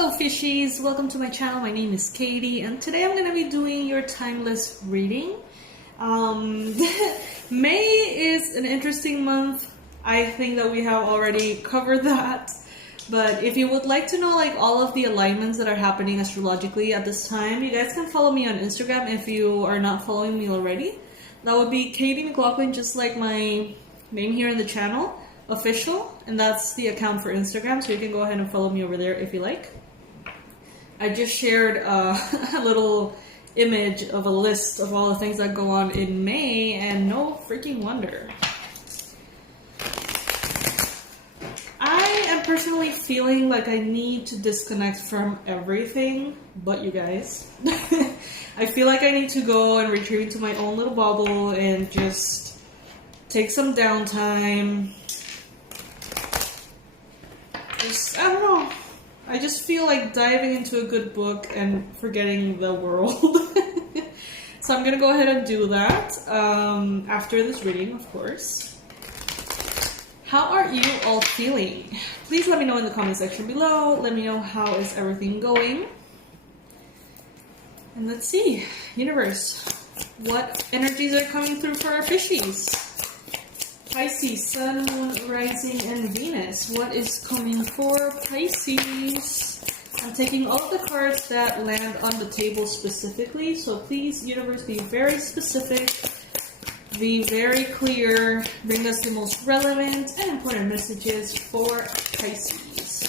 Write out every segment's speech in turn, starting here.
Hello fishies, welcome to my channel. My name is Katie and today I'm going to be doing your timeless reading. May is an interesting month. I think that we have already covered that. But if you would like to know like all of the alignments that are happening astrologically at this time, you guys can follow me on Instagram if you are not following me already. That would be Katie McLaughlin, just like my name here in the channel, official, and that's the account for Instagram, so you can go ahead and follow me over there if you like. I just shared a little image of a list of all the things that go on in May, and no freaking wonder. I am personally feeling like I need to disconnect from everything but you guys. I feel like I need to go and retreat into my own little bubble and just take some downtime. I don't know. I just feel like diving into a good book and forgetting the world. So I'm gonna go ahead and do that after this reading, of course. How are you all feeling? Please let me know in the comment section below. Let me know how is everything going. And let's see, universe, what energies are coming through for our fishies? Pisces, Sun, Moon, Rising, and Venus. What is coming for Pisces? I'm taking all of the cards that land on the table specifically, so please, universe, be very specific, be very clear, bring us the most relevant and important messages for Pisces.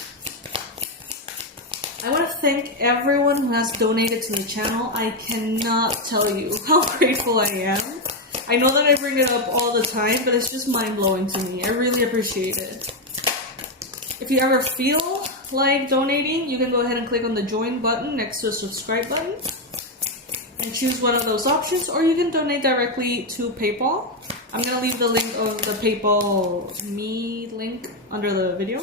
I want to thank everyone who has donated to the channel. I cannot tell you how grateful I am. I know that I bring it up all the time, but it's just mind-blowing to me. I really appreciate it. If you ever feel like donating, you can go ahead and click on the join button next to the subscribe button and choose one of those options, or you can donate directly to PayPal. I'm going to leave the link of the PayPal me link under the video.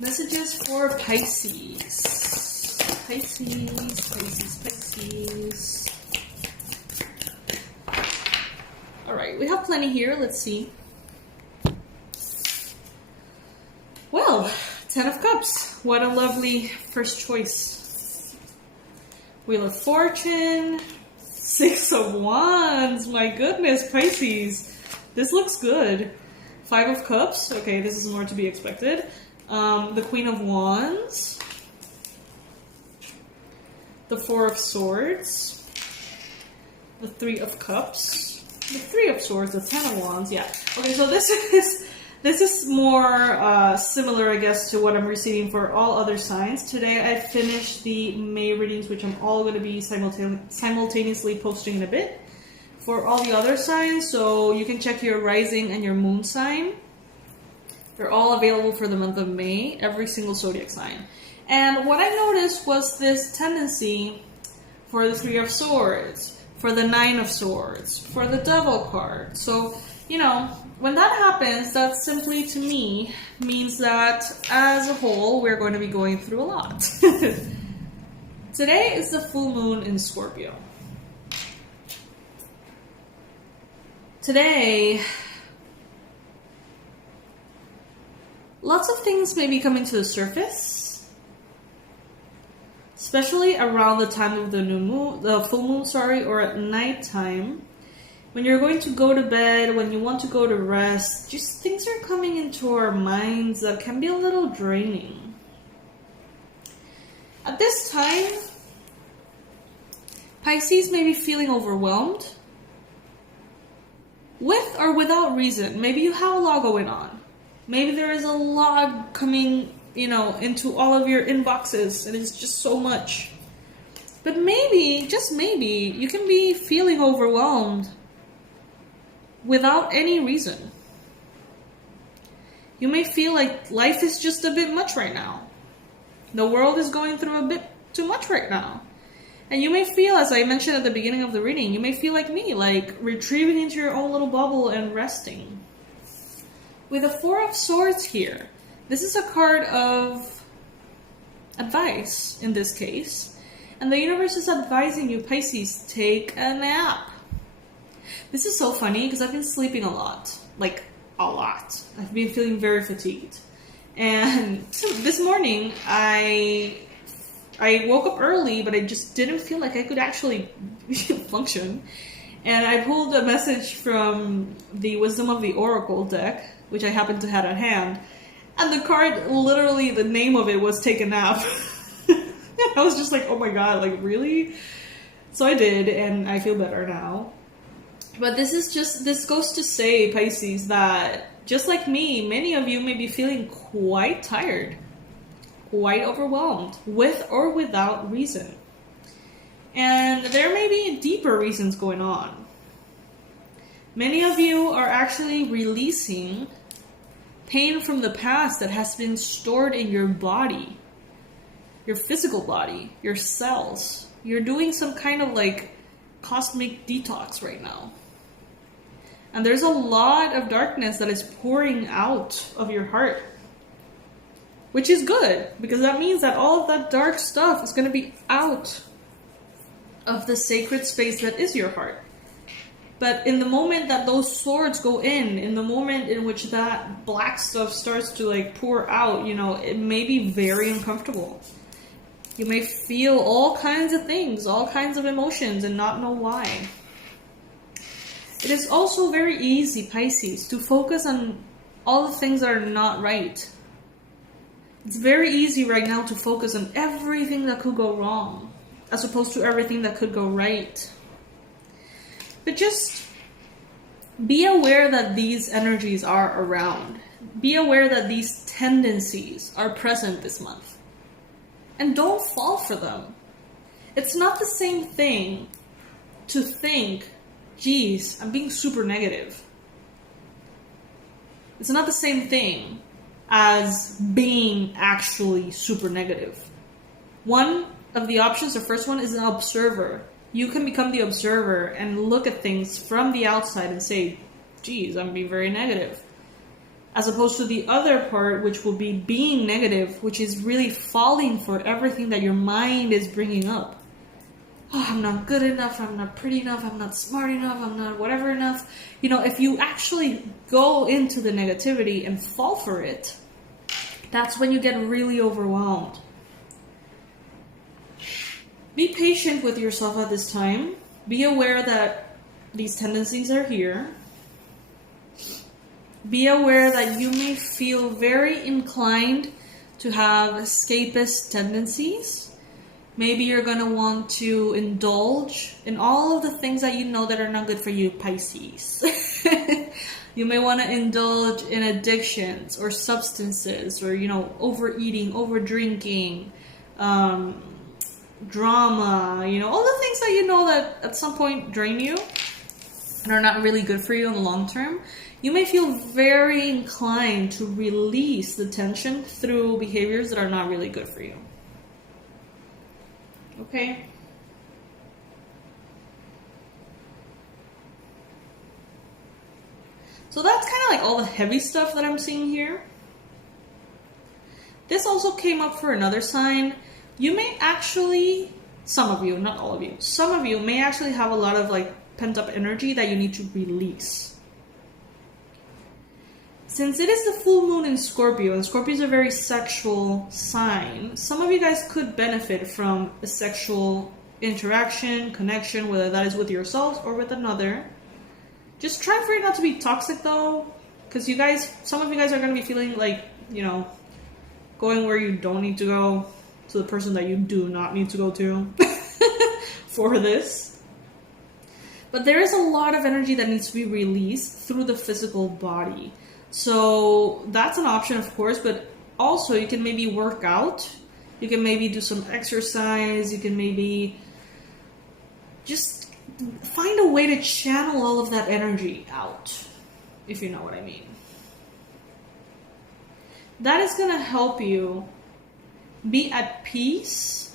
Messages for Pisces. Pisces. Alright, we have plenty here. Let's see. Well, 10 of Cups. What a lovely first choice. Wheel of Fortune. 6 of Wands. My goodness, Pisces. This looks good. 5 of Cups. Okay, this is more to be expected. The Queen of Wands, the 4 of Swords, the 3 of Cups, the 3 of Swords, the 10 of Wands, yeah. Okay, so this is more similar, I guess, to what I'm receiving for all other signs. Today I finished the May readings, which I'm all going to be simultaneously posting in a bit for all the other signs, so you can check your rising and your moon sign. They're all available for the month of May, every single zodiac sign. And what I noticed was this tendency for the 3 of Swords, for the 9 of Swords, for the Devil card. So, you know, when that happens, that simply to me means that as a whole, we're going to be going through a lot. Today is the full moon in Scorpio. Today, lots of things may be coming to the surface, especially around the time of the full moon, or at nighttime. When you're going to go to bed, when you want to go to rest, just things are coming into our minds that can be a little draining. At this time, Pisces may be feeling overwhelmed, with or without reason. Maybe you have a lot going on. Maybe there is a lot coming, you know, into all of your inboxes and it's just so much. But maybe, just maybe, you can be feeling overwhelmed without any reason. You may feel like life is just a bit much right now. The world is going through a bit too much right now. And you may feel, as I mentioned at the beginning of the reading, you may feel like me, like retrieving into your own little bubble and resting. With the 4 of Swords here, this is a card of advice in this case. And the universe is advising you, Pisces, take a nap. This is so funny because I've been sleeping a lot. Like, a lot. I've been feeling very fatigued. And so this morning, I woke up early, but I just didn't feel like I could actually function. And I pulled a message from the Wisdom of the Oracle deck, which I happened to have at hand. And the card, literally, the name of it was Take a Nap. I was just like, oh my god, like, really? So I did, and I feel better now. But this goes to say, Pisces, that just like me, many of you may be feeling quite tired, quite overwhelmed, with or without reason. And there may be deeper reasons going on. Many of you are actually releasing pain from the past that has been stored in your body, your physical body, your cells. You're doing some kind of like cosmic detox right now. And there's a lot of darkness that is pouring out of your heart. Which is good, because that means that all of that dark stuff is going to be out of the sacred space that is your heart. But in the moment that those swords go in the moment in which that black stuff starts to like pour out, you know, it may be very uncomfortable. You may feel all kinds of things, all kinds of emotions, and not know why. It is also very easy, Pisces, to focus on all the things that are not right. It's very easy right now to focus on everything that could go wrong, as opposed to everything that could go right. But just be aware that these energies are around. Be aware that these tendencies are present this month. And don't fall for them. It's not the same thing to think, geez, I'm being super negative. It's not the same thing as being actually super negative. One of the options, the first one, is an observer. You can become the observer and look at things from the outside and say, geez, I'm being very negative. As opposed to the other part, which will be being negative, which is really falling for everything that your mind is bringing up. Oh, I'm not good enough, I'm not pretty enough, I'm not smart enough, I'm not whatever enough. You know, if you actually go into the negativity and fall for it, that's when you get really overwhelmed. Be patient with yourself at this time. Be aware that these tendencies are here. Be aware that you may feel very inclined to have escapist tendencies. Maybe you're going to want to indulge in all of the things that you know that are not good for you, Pisces. You may want to indulge in addictions or substances or, you know, overeating, overdrinking, drama, you know, all the things that you know that at some point drain you and are not really good for you in the long term. You may feel very inclined to release the tension through behaviors that are not really good for you. Okay? So that's kind of like all the heavy stuff that I'm seeing here. This also came up for another sign. You may actually, some of you, not all of you, some of you may actually have a lot of like pent up energy that you need to release. Since it is the full moon in Scorpio, and Scorpio is a very sexual sign, some of you guys could benefit from a sexual interaction, connection, whether that is with yourselves or with another. Just try for it not to be toxic though, because you guys, some of you guys are going to be feeling like, you know, going where you don't need to go, to the person that you do not need to go to for this. But there is a lot of energy that needs to be released through the physical body. So that's an option, of course, but also you can maybe work out. You can maybe do some exercise. You can maybe just find a way to channel all of that energy out, if you know what I mean. That is going to help you be at peace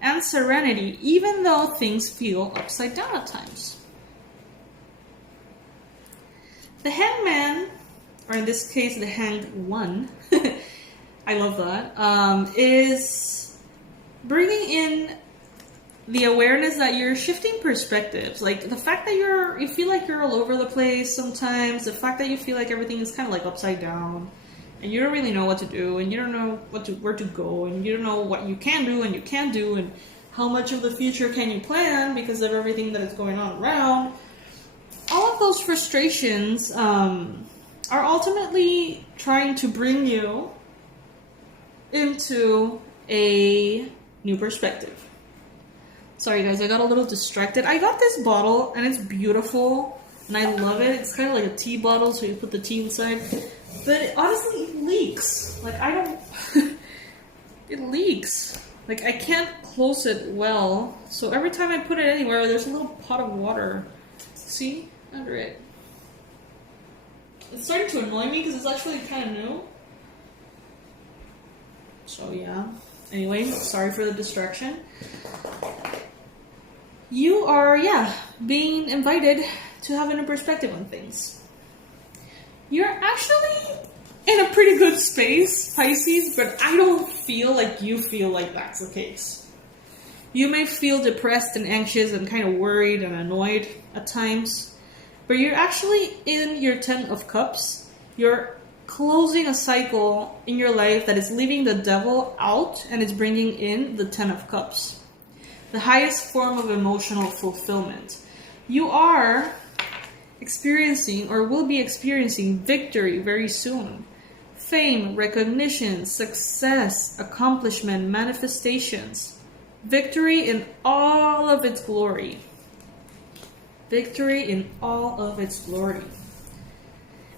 and serenity, even though things feel upside down at times. The Hangman, or in this case, the Hanged One, I love that, is bringing in the awareness that you're shifting perspectives. Like the fact that you feel like you're all over the place sometimes, the fact that you feel like everything is kind of like upside down, and you don't really know what to do, and you don't know where to go, and you don't know what you can do and you can't do, and how much of the future can you plan because of everything that is going on around. All of those frustrations are ultimately trying to bring you into a new perspective. Sorry guys, I got a little distracted. I got this bottle and it's beautiful and I love it. It's kind of like a tea bottle, so you put the tea inside. But honestly, it leaks. Like I don't... it leaks. Like I can't close it well. So every time I put it anywhere, there's a little pot of water. See? Under it. It's starting to annoy me because it's actually kind of new. So yeah. Anyway, sorry for the distraction. You are, being invited to have a new perspective on things. You're actually in a pretty good space, Pisces, but I don't feel like you feel like that's the case. You may feel depressed and anxious and kind of worried and annoyed at times, but you're actually in your 10 of Cups. You're closing a cycle in your life that is leaving the devil out and is bringing in the 10 of Cups. The highest form of emotional fulfillment. You are experiencing or will be experiencing victory very soon. Fame, recognition, success, accomplishment, manifestations. Victory in all of its glory. Victory in all of its glory.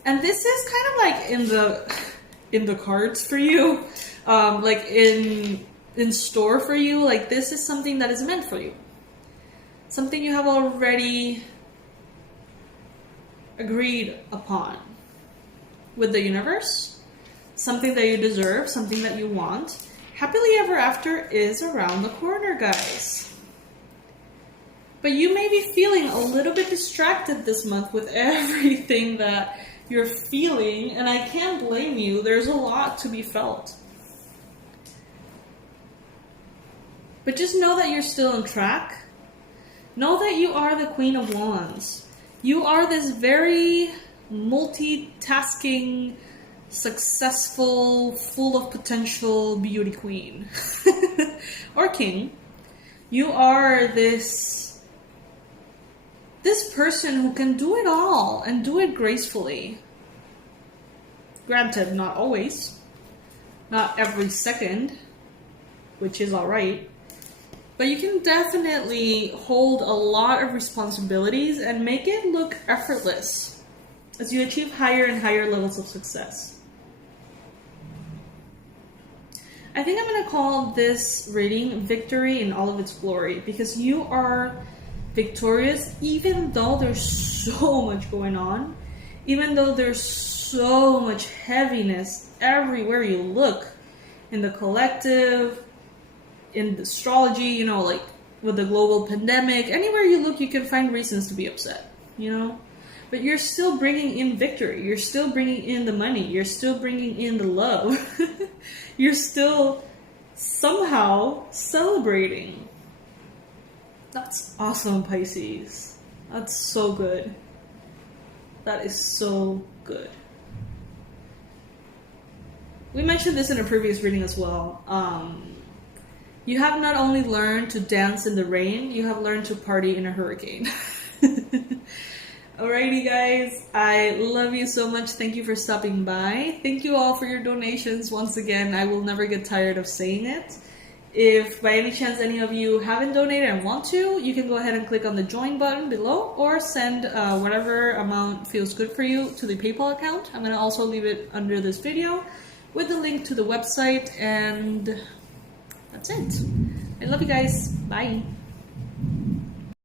And this is kind of like in the cards for you, like in store for you. Like this is something that is meant for you. Something you have already agreed upon with the universe. Something that you deserve, something that you want. Happily ever after is around the corner, guys. But you may be feeling a little bit distracted this month with everything that you're feeling, and I can't blame you. There's a lot to be felt. But just know that you're still on track. Know that you are the Queen of Wands. You are this very multitasking, successful, full of potential beauty queen. Or king. You are this person who can do it all and do it gracefully. Granted, not always. Not every second, which is alright. But you can definitely hold a lot of responsibilities and make it look effortless as you achieve higher and higher levels of success. I think I'm going to call this reading Victory in All of Its Glory, because you are victorious even though there's so much going on, even though there's so much heaviness everywhere you look, in the collective, in the astrology, you know, like with the global pandemic. Anywhere you look, you can find reasons to be upset, you know? But you're still bringing in victory. You're still bringing in the money. You're still bringing in the love. You're still somehow celebrating. That's awesome, Pisces. That's so good. That is so good. We mentioned this in a previous reading as well. You have not only learned to dance in the rain, you have learned to party in a hurricane. Alrighty guys, I love you so much. Thank you for stopping by. Thank you all for your donations. Once again, I will never get tired of saying it. If by any chance any of you haven't donated and want to, you can go ahead and click on the join button below, or send whatever amount feels good for you to the PayPal account. I'm going to also leave it under this video with the link to the website, and that's it. I love you guys. Bye.